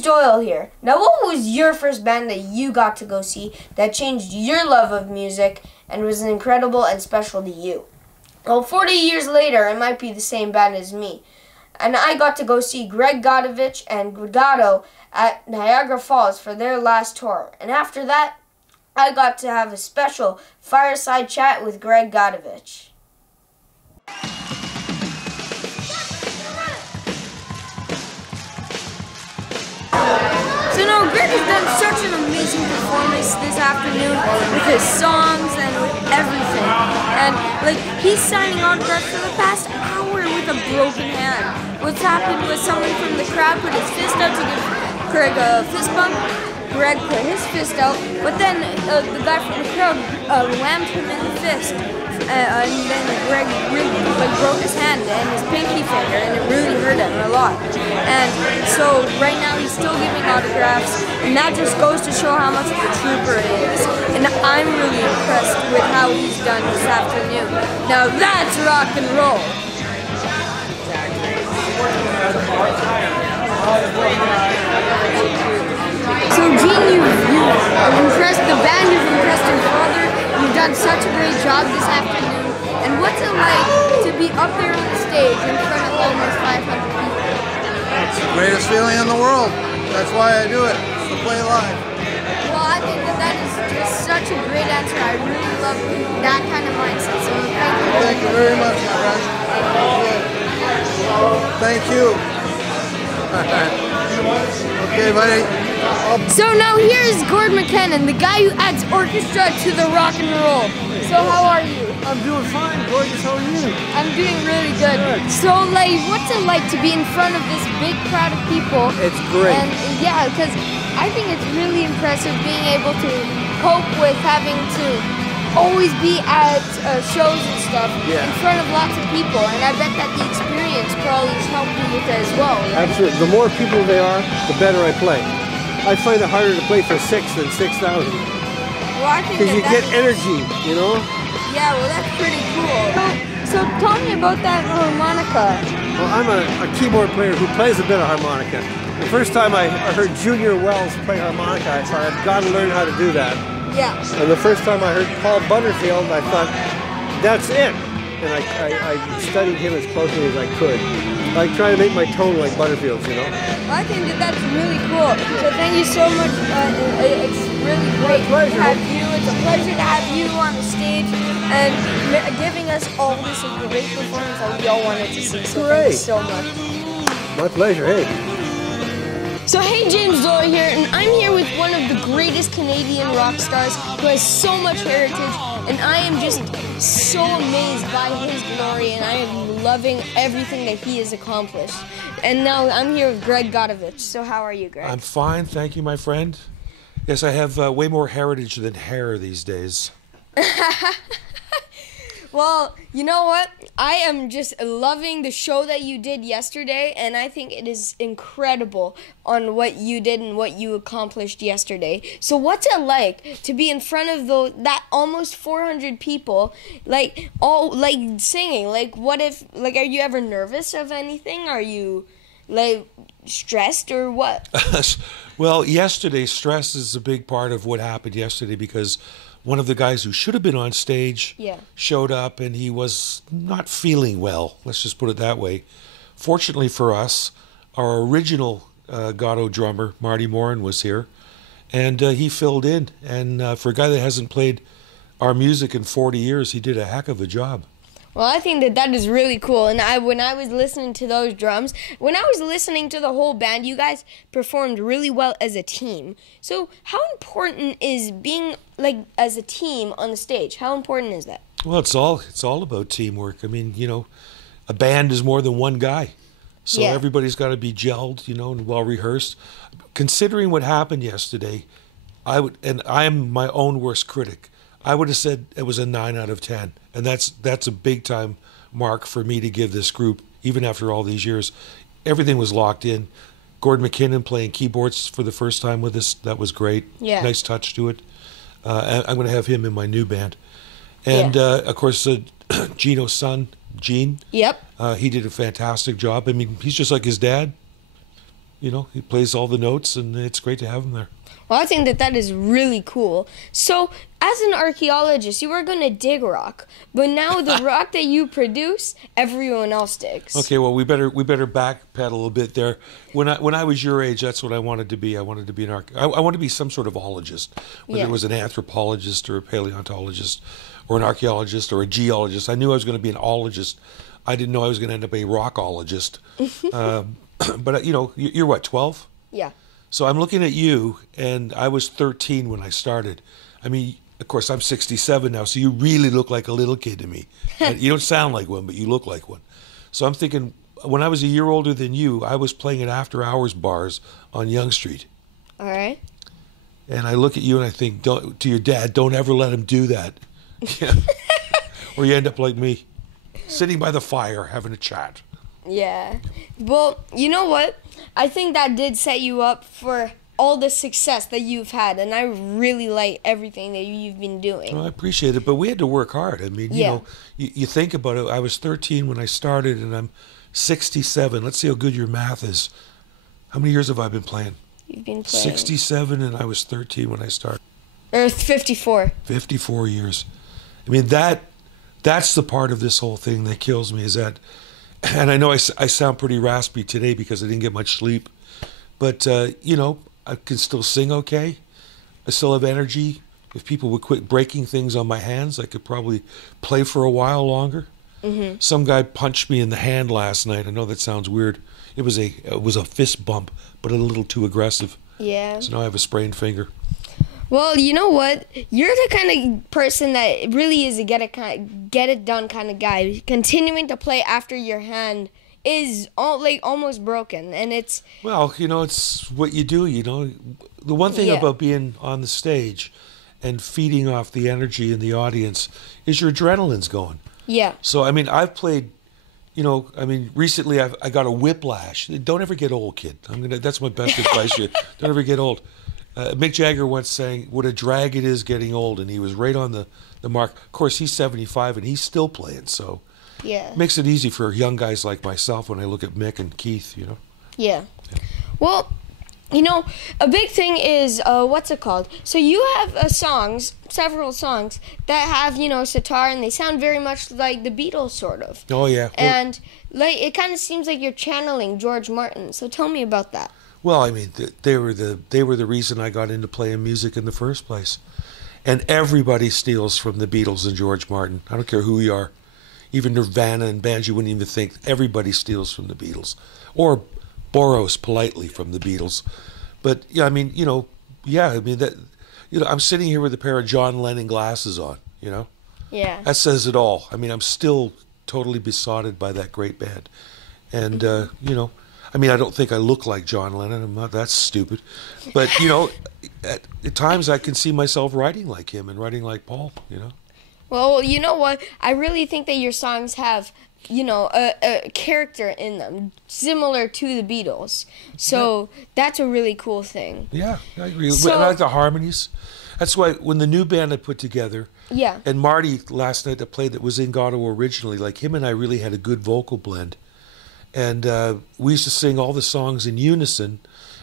James Doyle here. Now, what was your first band that you got to go see that changed your love of music and was incredible and special to you? Well, 40 years later, it might be the same band as me. And I got to go see Godovitz and Goddo at Niagara Falls for their last tour. And after that, I got to have a special fireside chat with Godovitz. So now Greg has done such an amazing performance this afternoon with his songs and with everything. And he's signing autographs for the past hour with a broken hand. What's happened was someone from the crowd put his fist out to give Greg a fist bump. Greg put his fist out, but then the guy from the crowd whammed him in the fist. And then Greg really broke his hand and his pinky finger, and it really hurt him a lot. And so right now he's still giving autographs, and that just goes to show how much of a trooper he is. And I'm really impressed with how he's done this afternoon. Now that's rock and roll. So Gene, you've impressed the band, you've impressed your father, you've done such a great job this afternoon. And what's it like to be up there on the stage in front of almost 500 people? It's the greatest feeling in the world. That's why I do it, to play live. Well, I think that is just such a great answer. I really love that kind of mindset. So thank you. Thank you very much, my friend. Thank you. Okay, buddy. So now here is Gord McKinnon, the guy who adds orchestra to the rock and roll. So how are you? I'm doing fine, gorgeous. How are you? I'm doing really good. So what's it like to be in front of this big crowd of people? It's great. And yeah, because I think it's really impressive being able to cope with having to always be at shows and stuff in front of lots of people, and I bet that the experience probably has helped you with it as well. Right? Absolutely. The more people they are, the better I play. I find it harder to play for 6 than 6,000. Well, I think because you get energy, you know? Yeah, well, that's pretty cool. So tell me about that harmonica. Well, I'm a keyboard player who plays a bit of harmonica. The first time I heard Junior Wells play harmonica, I thought, I've got to learn how to do that. Yeah. And the first time I heard Paul Butterfield, I thought, that's it. And I studied him as closely as I could. Like trying to make my tone like Butterfield's, you know? I think that's really cool. So thank you so much. It's really great to have you. It's a pleasure to have you on the stage and giving us all this great performance that we all wanted to see. So thank you so much. My pleasure, hey. So hey, James Doyle here, and I'm here with one of the greatest Canadian rock stars who has so much heritage, and I am just so amazed by his glory, and I am loving everything that he has accomplished. And now I'm here with Godovitz. So how are you, Greg? I'm fine, thank you, my friend. Yes, I have way more heritage than hair these days. Well, you know what? I am just loving the show that you did yesterday, and I think it is incredible on what you did and what you accomplished yesterday. So what's it like to be in front of that almost 400 people, all singing? What if, are you ever nervous of anything? Are you, stressed or what? Well, yesterday, stress is a big part of what happened yesterday because one of the guys who should have been on stage showed up and he was not feeling well. Let's just put it that way. Fortunately for us, our original Goddo drummer, Marty Morin, was here and he filled in. And for a guy that hasn't played our music in 40 years, he did a heck of a job. Well, I think that is really cool. And when I was listening to those drums, when I was listening to the whole band, you guys performed really well as a team. So how important is being as a team on the stage? How important is that? Well, it's all about teamwork. I mean, a band is more than one guy. So everybody's got to be gelled, and well rehearsed. Considering what happened yesterday, I am my own worst critic. I would have said it was a 9 out of 10. And that's a big time mark for me to give this group, even after all these years. Everything was locked in. Gord McKinnon playing keyboards for the first time with us. That was great. Yeah. Nice touch to it. I'm going to have him in my new band. And, of course, Gino's son, Gene. Yep. He did a fantastic job. I mean, he's just like his dad. you know, he plays all the notes, and it's great to have him there. Well, I think that is really cool. So, as an archaeologist, you were going to dig rock, but now the rock that you produce, everyone else digs. Okay, well, we better backpedal a bit there. When I was your age, that's what I wanted to be. I wanted to be I wanted to be some sort of ologist, whether it was an anthropologist or a paleontologist or an archaeologist or a geologist. I knew I was going to be an ologist. I didn't know I was going to end up a rockologist. But, you know, you're what, 12? Yeah. So I'm looking at you, and I was 13 when I started. I mean, of course, I'm 67 now, so you really look like a little kid to me. You don't sound like one, but you look like one. So I'm thinking, when I was a year older than you, I was playing at after-hours bars on Yonge Street. All right. And I look at you and I think, to your dad, don't ever let him do that. Yeah. Or you end up like me, sitting by the fire, having a chat. Yeah. Well, you know what? I think that did set you up for all the success that you've had, and I really like everything that you've been doing. Well, I appreciate it, but we had to work hard. I mean, you know, you think about it. I was 13 when I started, and I'm 67. Let's see how good your math is. How many years have I been playing? You've been playing 67, and I was 13 when I started. Or 54. 54 years. I mean, that's the part of this whole thing that kills me, is that, and I know I sound pretty raspy today because I didn't get much sleep, but, you know, I can still sing okay. I still have energy. If people would quit breaking things on my hands, I could probably play for a while longer. Mm-hmm. Some guy punched me in the hand last night. I know that sounds weird. It was a fist bump, but a little too aggressive. Yeah. So now I have a sprained finger. Well, you know what? You're the kind of person that really is a get it done kind of guy. Continuing to play after your hand is almost broken, and it's... Well, you know, it's what you do, you know. The one thing about being on the stage and feeding off the energy in the audience is your adrenaline's going. Yeah. So, I mean, I've played, you know, I mean, recently I got a whiplash. Don't ever get old, kid. That's my best advice to you. Don't ever get old. Mick Jagger once sang, what a drag it is getting old, and he was right on the mark. Of course, he's 75, and he's still playing, so it makes it easy for young guys like myself when I look at Mick and Keith, you know? Yeah. Well, you know, a big thing is, what's it called? So you have several songs, that have, you know, sitar, and they sound very much like the Beatles, sort of. Oh, yeah. And it kind of seems like you're channeling George Martin, so tell me about that. Well, I mean, they were the reason I got into playing music in the first place. And everybody steals from the Beatles and George Martin. I don't care who you are. Even Nirvana and bands you wouldn't even think. Everybody steals from the Beatles. Or borrows politely from the Beatles. But, yeah, I mean, you know, that, you know, I'm sitting here with a pair of John Lennon glasses on, you know? Yeah. That says it all. I mean, I'm still totally besotted by that great band. And, you know, I mean, I don't think I look like John Lennon. I'm not that stupid. But, you know, at times I can see myself writing like him and writing like Paul, you know? Well, you know what? I really think that your songs have, you know, a character in them, similar to the Beatles. So that's a really cool thing. Yeah, I agree. I like the harmonies. That's why when the new band I put together, and Marty last night that played that was in Goddo originally, like him and I really had a good vocal blend. And we used to sing all the songs in unison,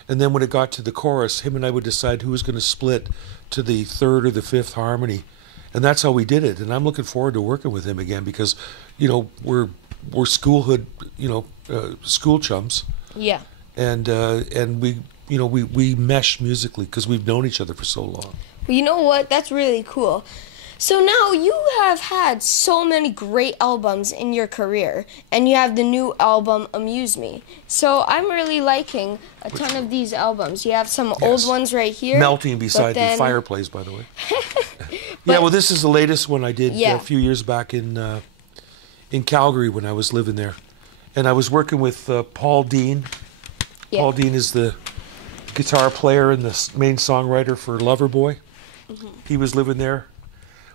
and then when it got to the chorus, him and I would decide who was going to split to the third or the fifth harmony, and that's how we did it. And I'm looking forward to working with him again because, you know, we're schoolhood, you know, school chums. Yeah. And we, you know, we mesh musically because we've known each other for so long. Well, you know what? That's really cool. So now you have had so many great albums in your career, and you have the new album, Amuse Me. So I'm really liking a ton of these albums. You have some old ones right here. Melting beside the fireplace, by the way. Yeah, well, this is the latest one I did a few years back in Calgary when I was living there. And I was working with Paul Dean. Yeah. Paul Dean is the guitar player and the main songwriter for Loverboy. Mm-hmm. He was living there.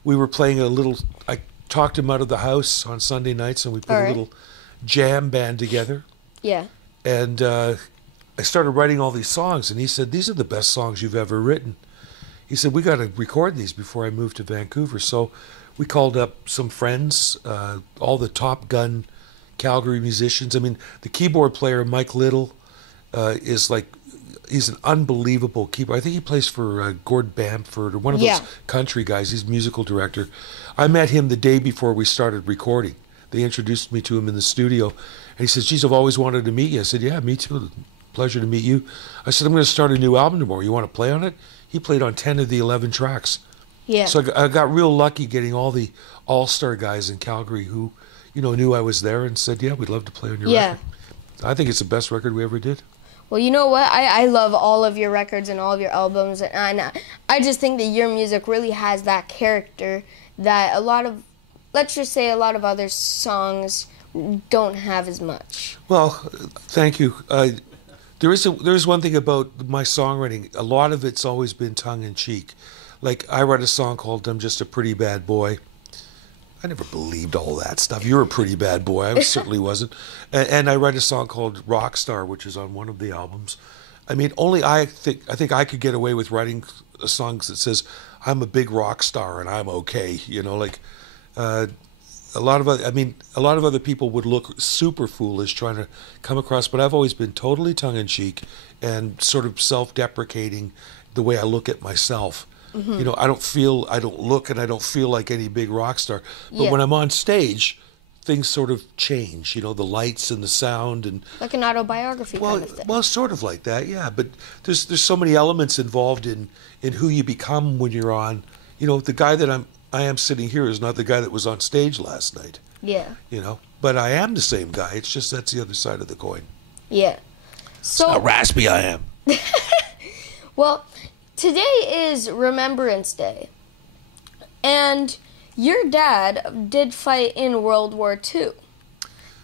We were playing I talked him out of the house on Sunday nights, and we put a little jam band together. Yeah. And I started writing all these songs, and he said, these are the best songs you've ever written. He said, we got to record these before I move to Vancouver. So we called up some friends, all the Top Gun Calgary musicians. I mean, the keyboard player, Mike Little, is like, he's an unbelievable keeper. I think he plays for Gord Bamford or one of those country guys. He's musical director. I met him the day before we started recording. They introduced me to him in the studio, and he says, "Geez, I've always wanted to meet you." I said, "Yeah, me too. Pleasure to meet you." I said, "I'm going to start a new album tomorrow. You want to play on it?" He played on 10 of the 11 tracks. Yeah. So I got real lucky getting all the all-star guys in Calgary who, knew I was there and said, "Yeah, we'd love to play on your record." I think it's the best record we ever did. Well, you know what? I love all of your records and all of your albums, and I just think that your music really has that character that let's just say a lot of other songs don't have as much. Well, thank you. There is one thing about my songwriting. A lot of it's always been tongue-in-cheek. Like, I wrote a song called "I'm Just a Pretty Bad Boy." I never believed all that stuff. You're a pretty bad boy. I certainly wasn't. And I write a song called "Rockstar," which is on one of the albums. I mean, only I think I could get away with writing songs that says I'm a big rock star and I'm okay. A lot of other people would look super foolish trying to come across, but I've always been totally tongue-in-cheek and sort of self-deprecating the way I look at myself. Mm-hmm. I don't look and I don't feel like any big rock star. But when I'm on stage, things sort of change, the lights and the sound and like an autobiography kind of thing. Well, sort of like that, yeah. But there's so many elements involved in who you become when you're on. The guy that I am sitting here is not the guy that was on stage last night. Yeah. But I am the same guy. It's just that's the other side of the coin. Yeah. So how raspy I am. Well, today is Remembrance Day, and your dad did fight in World War II.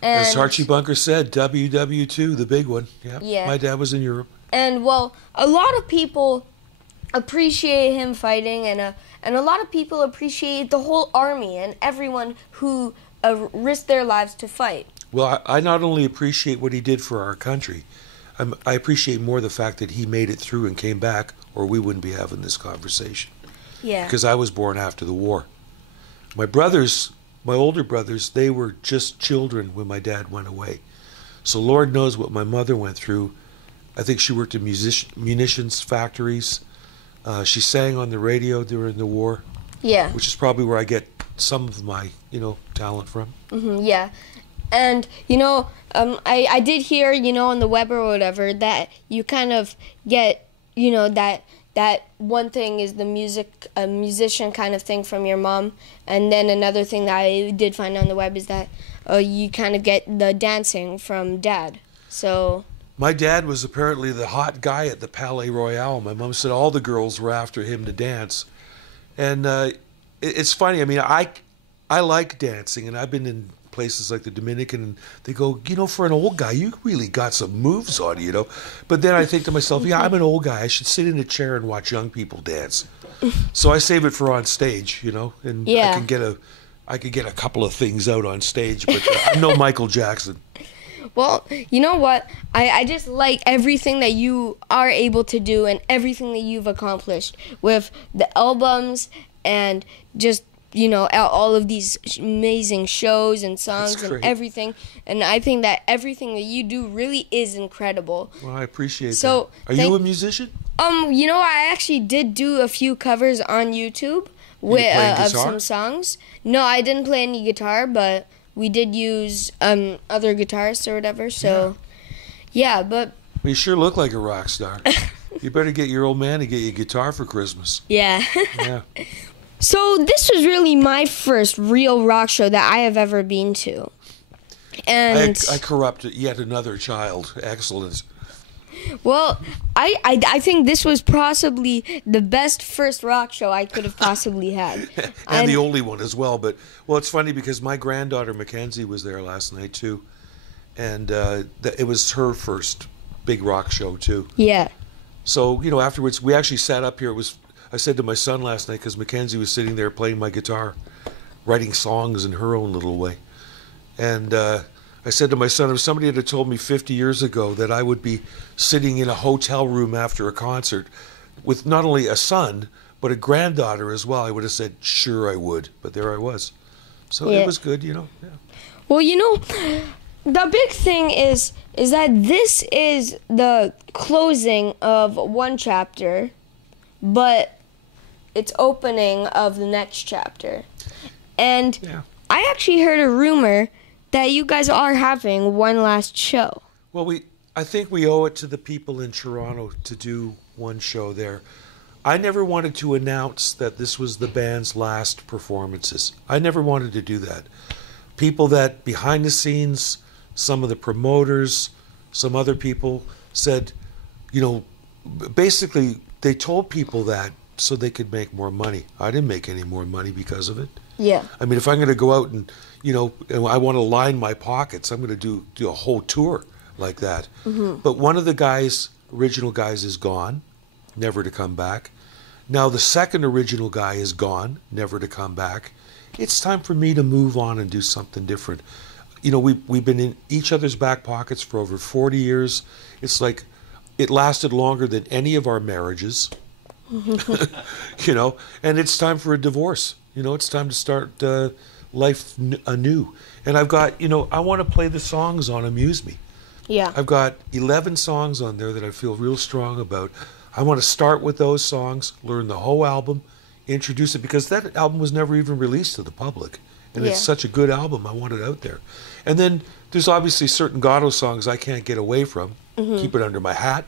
And as Archie Bunker said, WW2, the big one. Yeah. My dad was in Europe. And, well, a lot of people appreciate him fighting, and a lot of people appreciate the whole army and everyone who risked their lives to fight. Well, I not only appreciate what he did for our country, I appreciate more the fact that he made it through and came back, or we wouldn't be having this conversation. Yeah. Because I was born after the war. My older brothers, they were just children when my dad went away. So Lord knows what my mother went through. I think she worked in munitions factories. She sang on the radio during the war. Yeah. Which is probably where I get some of my, talent from. Mm-hmm, yeah. And, I did hear, on the web or whatever, that you kind of get, that one thing is the musician kind of thing from your mom. And then another thing that I did find on the web is that you kind of get the dancing from Dad. So my dad was apparently the hot guy at the Palais Royal. My mom said all the girls were after him to dance. And it's funny. I mean, I like dancing, and I've been in places like the Dominican, and they go, for an old guy, you really got some moves on you, But then I think to myself, yeah, I'm an old guy. I should sit in a chair and watch young people dance. So I save it for on stage, and yeah. I could get a couple of things out on stage, but I'm no Michael Jackson. Well, you know what? I just like everything that you are able to do and everything that you've accomplished with the albums and just, all of these amazing shows and songs and everything. And I think that everything that you do really is incredible. Well, I appreciate that. Are you a musician? I actually did do a few covers on YouTube of some songs. No, I didn't play any guitar, but we did use other guitarists or whatever, so yeah, but... Well, you sure look like a rock star. You better get your old man to get you a guitar for Christmas. Yeah. Yeah. So this was really my first real rock show that I have ever been to. And I corrupted yet another child. Excellent. Well, I think this was possibly the best first rock show I could have possibly had. And the only one as well. But, it's funny because my granddaughter Mackenzie was there last night too. And it was her first big rock show too. Yeah. So, afterwards we actually sat up here. I said to my son last night, because Mackenzie was sitting there playing my guitar, writing songs in her own little way. And I said to my son, if somebody had told me 50 years ago that I would be sitting in a hotel room after a concert with not only a son, but a granddaughter as well, I would have said, sure I would. But there I was. So It was good, Yeah. Well, the big thing is that this is the closing of one chapter, but it's opening of the next chapter. And I actually heard a rumor that you guys are having one last show. Well, I think we owe it to the people in Toronto to do one show there. I never wanted to announce that this was the band's last performances. I never wanted to do that. People that behind the scenes, some of the promoters, some other people said, you know, basically they told people that so they could make more money. I didn't make any more money because of it. Yeah. I mean, if I'm going to go out and, you know, and I want to line my pockets, I'm going to do a whole tour like that. Mm-hmm. But one of the original guys is gone, never to come back. Now the second original guy is gone, never to come back. It's time for me to move on and do something different. You know, we've been in each other's back pockets for over 40 years. It's like it lasted longer than any of our marriages. You know, and it's time for a divorce. You know, it's time to start life anew. And I've got, you know, I want to play the songs on Amuse Me. Yeah. I've got 11 songs on there that I feel real strong about. I want to start with those songs, learn the whole album, introduce it, because that album was never even released to the public. And it's such a good album, I want it out there. And then there's obviously certain Goddo songs I can't get away from. Mm-hmm. Keep It Under My Hat.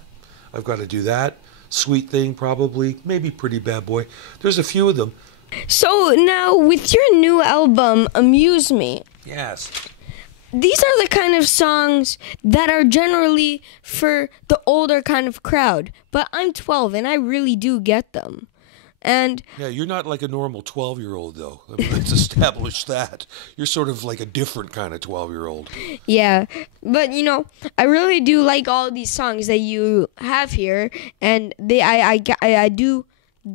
I've got to do that. Sweet Thing, probably. Maybe Pretty Bad Boy. There's a few of them. So now, with your new album, Amuse Me. Yes. These are the kind of songs that are generally for the older kind of crowd. But I'm 12 and I really do get them. And yeah, you're not like a normal 12-year-old, though. I mean, let's establish that. You're sort of like a different kind of 12-year-old. Yeah, but you know, I really do like all these songs that you have here, and I do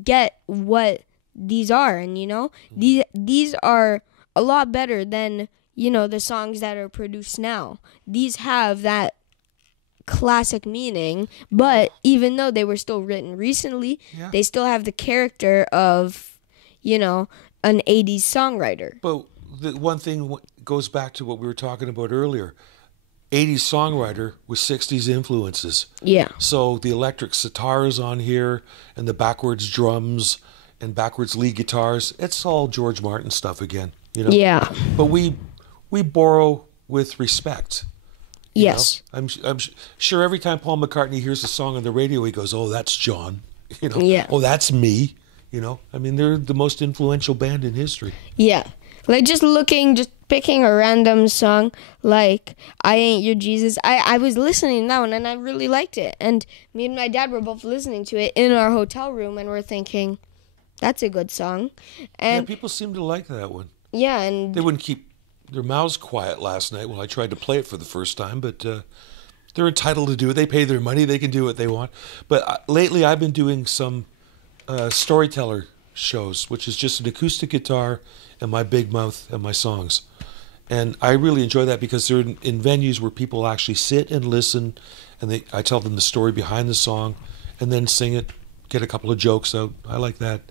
get what these are, and you know, these are a lot better than, you know, the songs that are produced now. These have that classic meaning, but even though they were still written recently, they still have the character of, you know, an 80s songwriter. But the one thing goes back to what we were talking about earlier. 80s songwriter with 60s influences. Yeah. So the electric sitars on here and the backwards drums and backwards lead guitars, it's all George Martin stuff again, you know? Yeah. But we borrow with respect. Yes. I'm sure every time Paul McCartney hears a song on the radio, he goes, "Oh, that's John." You know, yeah. "Oh, that's me." You know, I mean, they're the most influential band in history. Yeah, like just picking a random song like "I Ain't Your Jesus." I was listening to that one and I really liked it. And me and my dad were both listening to it in our hotel room and we're thinking, "That's a good song." And yeah, people seem to like that one. Yeah, and they wouldn't keep their mouths quiet last night when I tried to play it for the first time, but they're entitled to do it. They pay their money. They can do what they want. But lately I've been doing some storyteller shows, which is just an acoustic guitar and my big mouth and my songs. And I really enjoy that because they're in venues where people actually sit and listen, and I tell them the story behind the song and then sing it, get a couple of jokes out. I like that.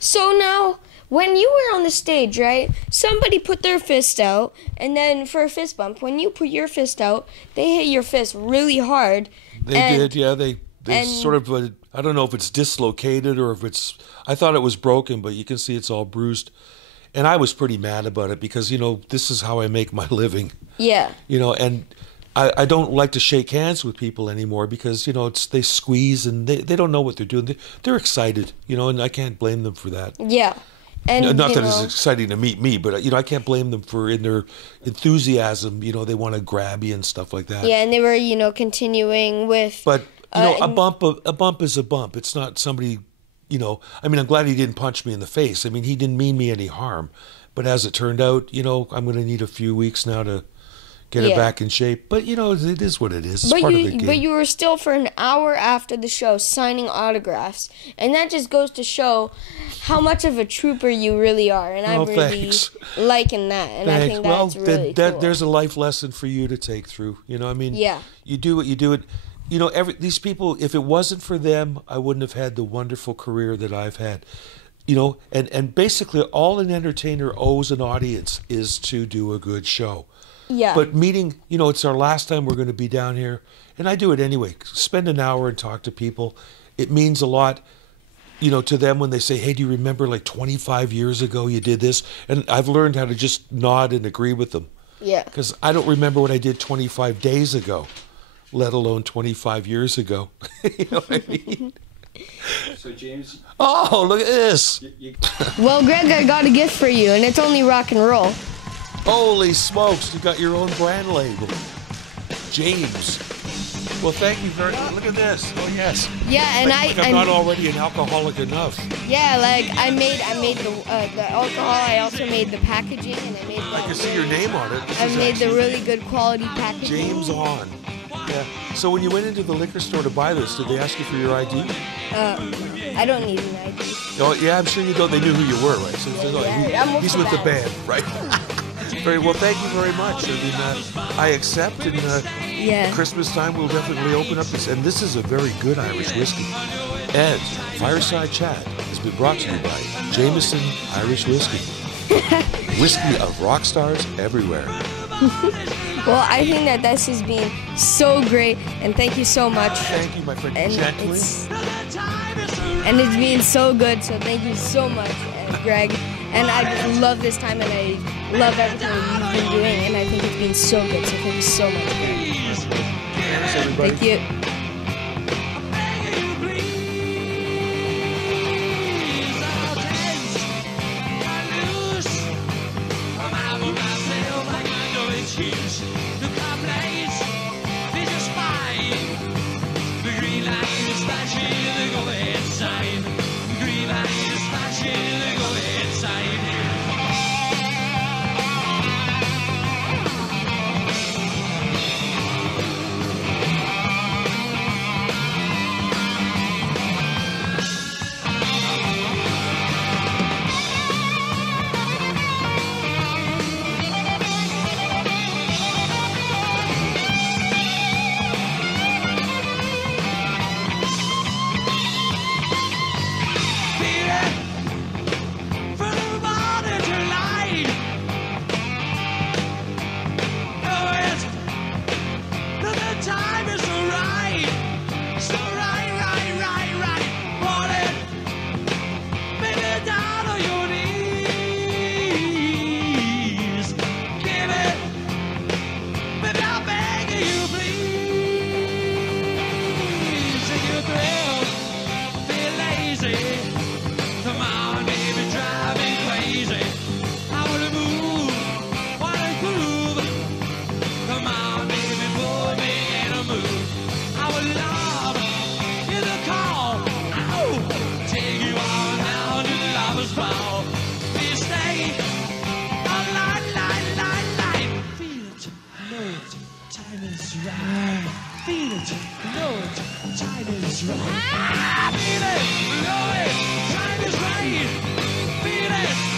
So now, when you were on the stage, right, somebody put their fist out, and then for a fist bump, when you put your fist out, they hit your fist really hard. They did, yeah. They sort of, I don't know if it's dislocated or if I thought it was broken, but you can see it's all bruised. And I was pretty mad about it because, you know, this is how I make my living. Yeah. You know, and I don't like to shake hands with people anymore because, you know, they squeeze and they don't know what they're doing. They're excited, you know, and I can't blame them for that. Yeah. And, not that it's exciting to meet me, but, you know, I can't blame them for in their enthusiasm, you know, they want to grab you and stuff like that. Yeah, and they were, you know, continuing with... But, you know, a bump is a bump. It's not somebody, you know, I mean, I'm glad he didn't punch me in the face. I mean, he didn't mean me any harm. But as it turned out, you know, I'm going to need a few weeks now to get it back in shape. But, you know, it is what it is. It's part of the game. But you were still for an hour after the show signing autographs. And that just goes to show how much of a trooper you really are. And I'm really liking that. And I think that's really cool. There's a life lesson for you to take through. You know, I mean, you do what you do. You know, these people, if it wasn't for them, I wouldn't have had the wonderful career that I've had. You know, and basically all an entertainer owes an audience is to do a good show. Yeah. But meeting, you know, it's our last time we're going to be down here, and I do it anyway. Spend an hour and talk to people. It means a lot, you know, to them when they say, hey, do you remember like 25 years ago you did this? And I've learned how to just nod and agree with them. Yeah. Because I don't remember what I did 25 days ago, let alone 25 years ago. You know what I mean? So James. Oh, look at this. Well, Greg, I got a gift for you, and it's only rock and roll. Holy smokes, you got your own brand label. James. Well, thank you very much. Look at this. Oh, yes. Yeah, and I'm not already an alcoholic enough. Yeah, like I made the alcohol. I also made the packaging, and I made. I can see your name on it. I made the really good quality packaging. James on. Yeah. So when you went into the liquor store to buy this, did they ask you for your ID? I don't need an ID. Oh, yeah, I'm sure you don't. They knew who you were, right? So he's with the band, right? Very well. Thank you very much. I mean, I accept, and Christmas time we'll definitely open up this. And this is a very good Irish whiskey. And Fireside Chat has been brought to you by Jameson Irish Whiskey. Whiskey of rock stars everywhere. Well, I think that this has been so great, and thank you so much. Thank you, my friend. And Gently. And it's been so good, so thank you so much, Greg. And I just love this time, and I love everything you've been doing, and I think it's been so good, so thank you so much, Greg. Thanks, everybody. Thank you. Feel it, know it, time is right. Feel it.